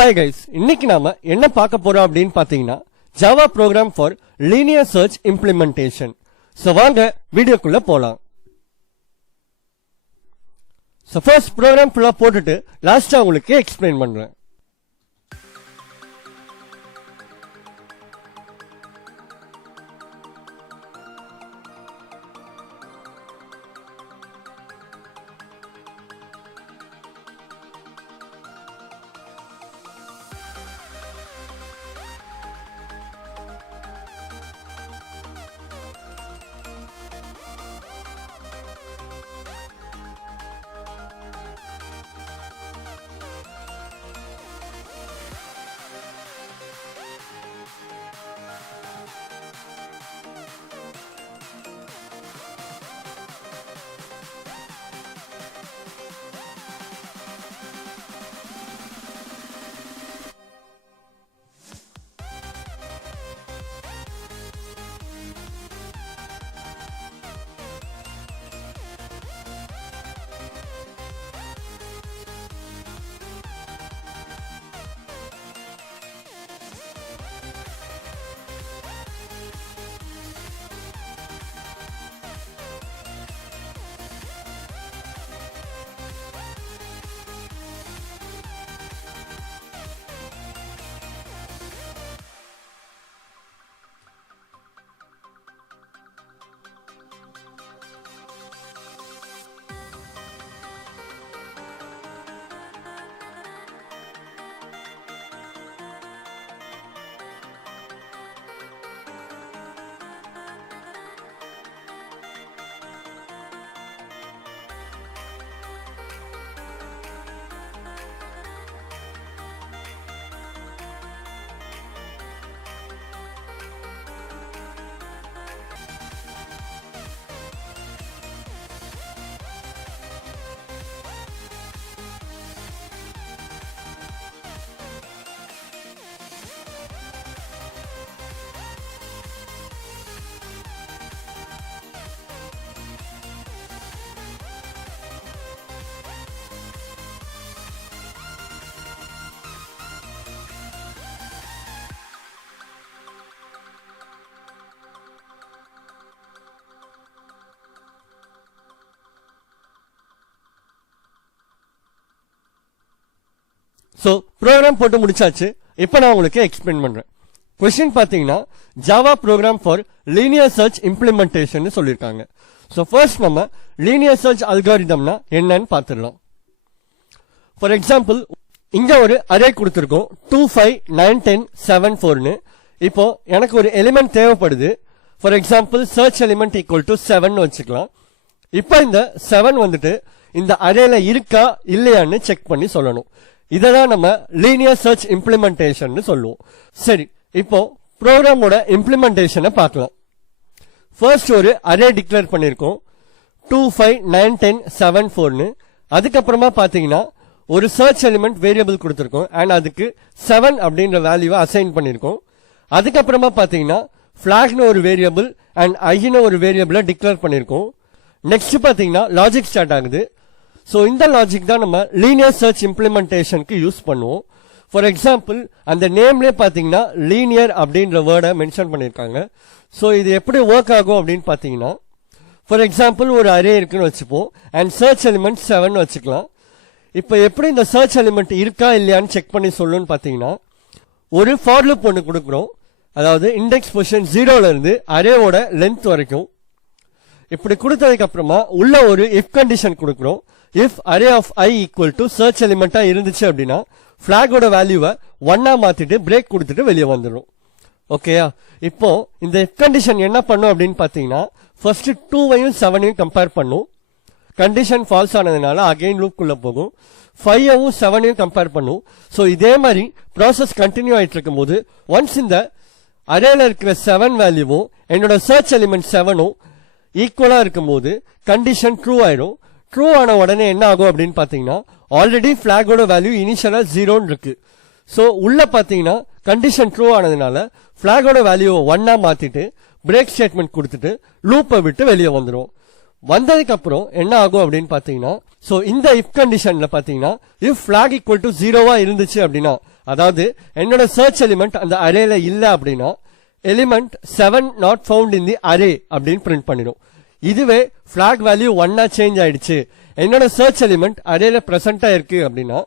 Hi guys, இன்னைக்கு நாம என்ன பார்க்க போறோம் அப்படின்னு பாத்தீங்கன்னா Java program for linear search implementation. So வாங்க வீடியோக்குள்ள போலாம். So first program full போட்டுட்டு லாஸ்டா உங்களுக்கு எக்ஸ்பிளைன் பண்றேன். So program போட்டு முடிச்சாச்சு. இப்போ நான் உங்களுக்கு எக்ஸ்பிளைன் பண்றேன். क्वेश्चन பாத்தீங்கன்னா Java program for linear search implementation னு சொல்லிருக்காங்க. So first நம்ம linear search algorithmனா என்னன்னு பாத்துறலாம். For example இங்க ஒரு array கொடுத்திருக்கோம் 2 5 9 10 7 4 னு. இப்போ எனக்கு ஒரு எலிமெண்ட் தேவைப்படுது. For example search element equal to 7 னு வச்சுக்கலாம். இப்போ இந்த 7 வந்துட்டு இந்த அரேல இருக்கா இல்லையான்னு செக் பண்ணி சொல்லணும். இததான் நம்ம லீனியர் சர்ச் இம்ப்ளிமெண்டேஷன் சொல்லுவோம். சரி, இப்போ ப்ரோக்ராமோட இம்ப்ளிமெண்டேஷனை பார்க்கலாம். ஃபர்ஸ்ட் ஒரு அரே டிக்ளேர் பண்ணிருக்கோம் 2 5 9 10 7 4 னு. அதுக்கப்புறமா பாத்தீங்கன்னா ஒரு சர்ச் எலிமெண்ட் வேரியபிள் கொடுத்திருக்கோம் அண்ட் அதுக்கு 7 அப்படின்ற வேல்யூவை அசைன் பண்ணிருக்கோம். அதுக்கப்புறமா பாத்தீங்கன்னா ஃபிளாக்னு ஒரு வேரியபிள் அண்ட் ஐன்னு ஒரு வேரியபிளை டிக்ளேர் பண்ணிருக்கோம். நெக்ஸ்ட் பாத்தீங்கன்னா லாஜிக் ஸ்டார்ட் ஆகுது. சோ இந்த லாஜிக் தான் நம்ம லீனியர் சர்ச் இம்ப்ளிமெண்டேஷனுக்கு யூஸ் பண்ணுவோம். ஃபார் எக்ஸாம்பிள் அந்த நேம்லயே பாத்தீங்கன்னா லீனியர் அப்படின்ற வேர்டை மென்ஷன் பண்ணிருக்காங்க. சோ இது எப்படி ஒர்க் ஆகும் அப்படின்னு பாத்தீங்கன்னா ஃபார் எக்ஸாம்பிள் ஒரு அரே இருக்குன்னு வச்சுப்போம் அண்ட் சர்ச் எலிமெண்ட் 7 வச்சுக்கலாம். இப்போ எப்படி இந்த சர்ச் எலிமெண்ட் இருக்கா இல்லையான்னு செக் பண்ணி சொல்லணும்னு பாத்தீங்கன்னா ஒரு ஃபார் லூப் ஒன்று கொடுக்குறோம். அதாவது இண்டெக்ஸ் பொசிஷன் 0ல இருந்து அரேவோட லென்த் வரைக்கும். இப்படி கொடுத்ததுக்கு அப்புறமா உள்ள ஒரு இஃப் கண்டிஷன் கொடுக்குறோம். if array of I equal to search element இருந்துச்சு அப்படின்னா flag-ஓட வேல்யூவை 1 மாத்திட்டு பிரேக் கொடுத்துட்டு வெளியே வந்துடும். ஓகேயா? இப்போ இந்த if கண்டிஷன் என்ன பண்ணும் அப்படின்னு பாத்தீங்கன்னா ஃபர்ஸ்ட் 2வையும் 7ஐயும் கம்பேர் பண்ணும். கண்டிஷன் ஃபால்ஸ் ஆனதுனால அகைன் லூப்குள்ள போகும். 5ஐயும் 7ஐயும் கம்பேர் பண்ணும். சோ இதே மாதிரி ப்ராசஸ் கண்டினியூ ஆயிட்டு இருக்கும் போது ஒன்ஸ் இந்த அரேல இருக்கிற 7 வேல்யூவும் என்னோட சர்ச் எலிமெண்ட் 7ம் ஈக்குவலா இருக்கும்போது கண்டிஷன் ட்ரூ ஆயிடும். ட்ரூ ஆன உடனே என்ன ஆகும் அப்படின்னு பாத்தீங்கன்னா ஆல்ரெடி பிளாகோட வேல்யூ இனிஷியலா 0 இருக்கு. சோ உள்ள பாத்தீங்கன்னா கண்டிஷன் ட்ரூ ஆனதுனால பிளாகோட வேல்யூவை 1 மாத்திட்டு பிரேக் ஸ்டேட்மெண்ட் கொடுத்துட்டு லூப்பை விட்டு வெளியே வந்துடும். வந்ததுக்கு அப்புறம் என்ன ஆகும் அப்படின்னு பாத்தீங்கன்னா சோ இந்த இஃப் கண்டிஷன்ல பாத்தீங்கன்னா இஃப் பிளாக் ஈக்குவல் டு 0வா இருந்துச்சு அப்படின்னா அதாவது என்னோட சர்ச் எலிமெண்ட் அந்த அரேல இல்ல அப்படின்னா element 7 not found in the array அப்படின்னு பிரிண்ட் பண்ணிடும். இதுவே பிளாக் வேல்யூ 1 சேஞ்ச் ஆயிடுச்சு, என்னோட சர்ச் எலிமெண்ட் அரேல பிரசன்டா இருக்கு அப்படின்னா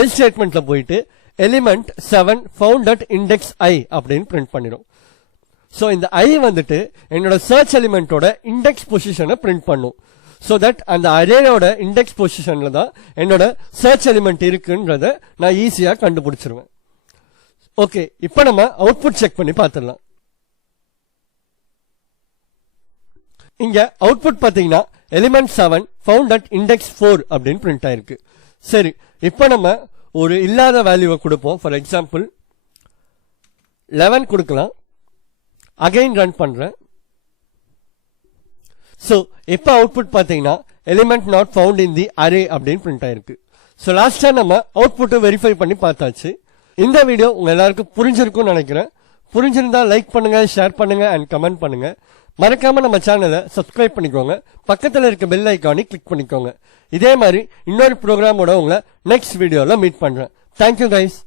எல் ஸ்டேட்மெண்ட்ல போயிட்டு element 7 found at index I அப்படின்னு பிரிண்ட் பண்ணிடும். சோ இந்த I வந்துட்டு என்னோட சர்ச் எலிமெண்டோட இண்டெக்ஸ் பொசிஷனை பிரிண்ட் பண்ணும். சோ தட் அந்த அரேயோட இண்டெக்ஸ் பொசிஷன்ல தான் என்னோட சர்ச் எலிமெண்ட் இருக்குன்றத நான் ஈஸியா கண்டுபிடிச்சிருவேன். ஓகே, இப்போ நம்ம அவுட்புட் செக் பண்ணி பார்த்துடலாம். இங்க அவுட்புட் பாத்தீங்கன்னா எலிமெண்ட் 7 ஃபவுண்ட் அட் இண்டெக்ஸ் 4 அப்படின்னு பிரிண்ட் ஆயிருக்கு. சரி, இப்போ நம்ம ஒரு இல்லாத வேல்யூவை கொடுப்போம். ஃபார் எக்ஸாம்பிள் 11 கொடுக்கலாம். அகைன் ரன் பண்றேன். சோ இப்போ அவுட்புட் பாத்தீங்கன்னா element not found in the array அப்படின்னு பிரிண்ட் ஆயிருக்கு. சோ லாஸ்டா நம்ம அவுட்புட்டை வெரிஃபை பண்ணி பார்த்தாச்சு. இந்த வீடியோ உங்க எல்லாருக்கும் புரிஞ்சிருக்கும்னு நினைக்கிறேன். புரிஞ்சிருந்தா லைக் பண்ணுங்க, ஷேர் பண்ணுங்க அண்ட் கமெண்ட் பண்ணுங்க. மறக்காம நம்ம சேனலை சப்ஸ்கிரைப் பண்ணிக்கோங்க. பக்கத்துல இருக்க பெல் ஐக்கானை கிளிக் பண்ணிக்கோங்க. இதே மாதிரி இன்னொரு ப்ரோக்ராமோட உங்களை நெக்ஸ்ட் வீடியோல மீட் பண்றேன். Thank you guys.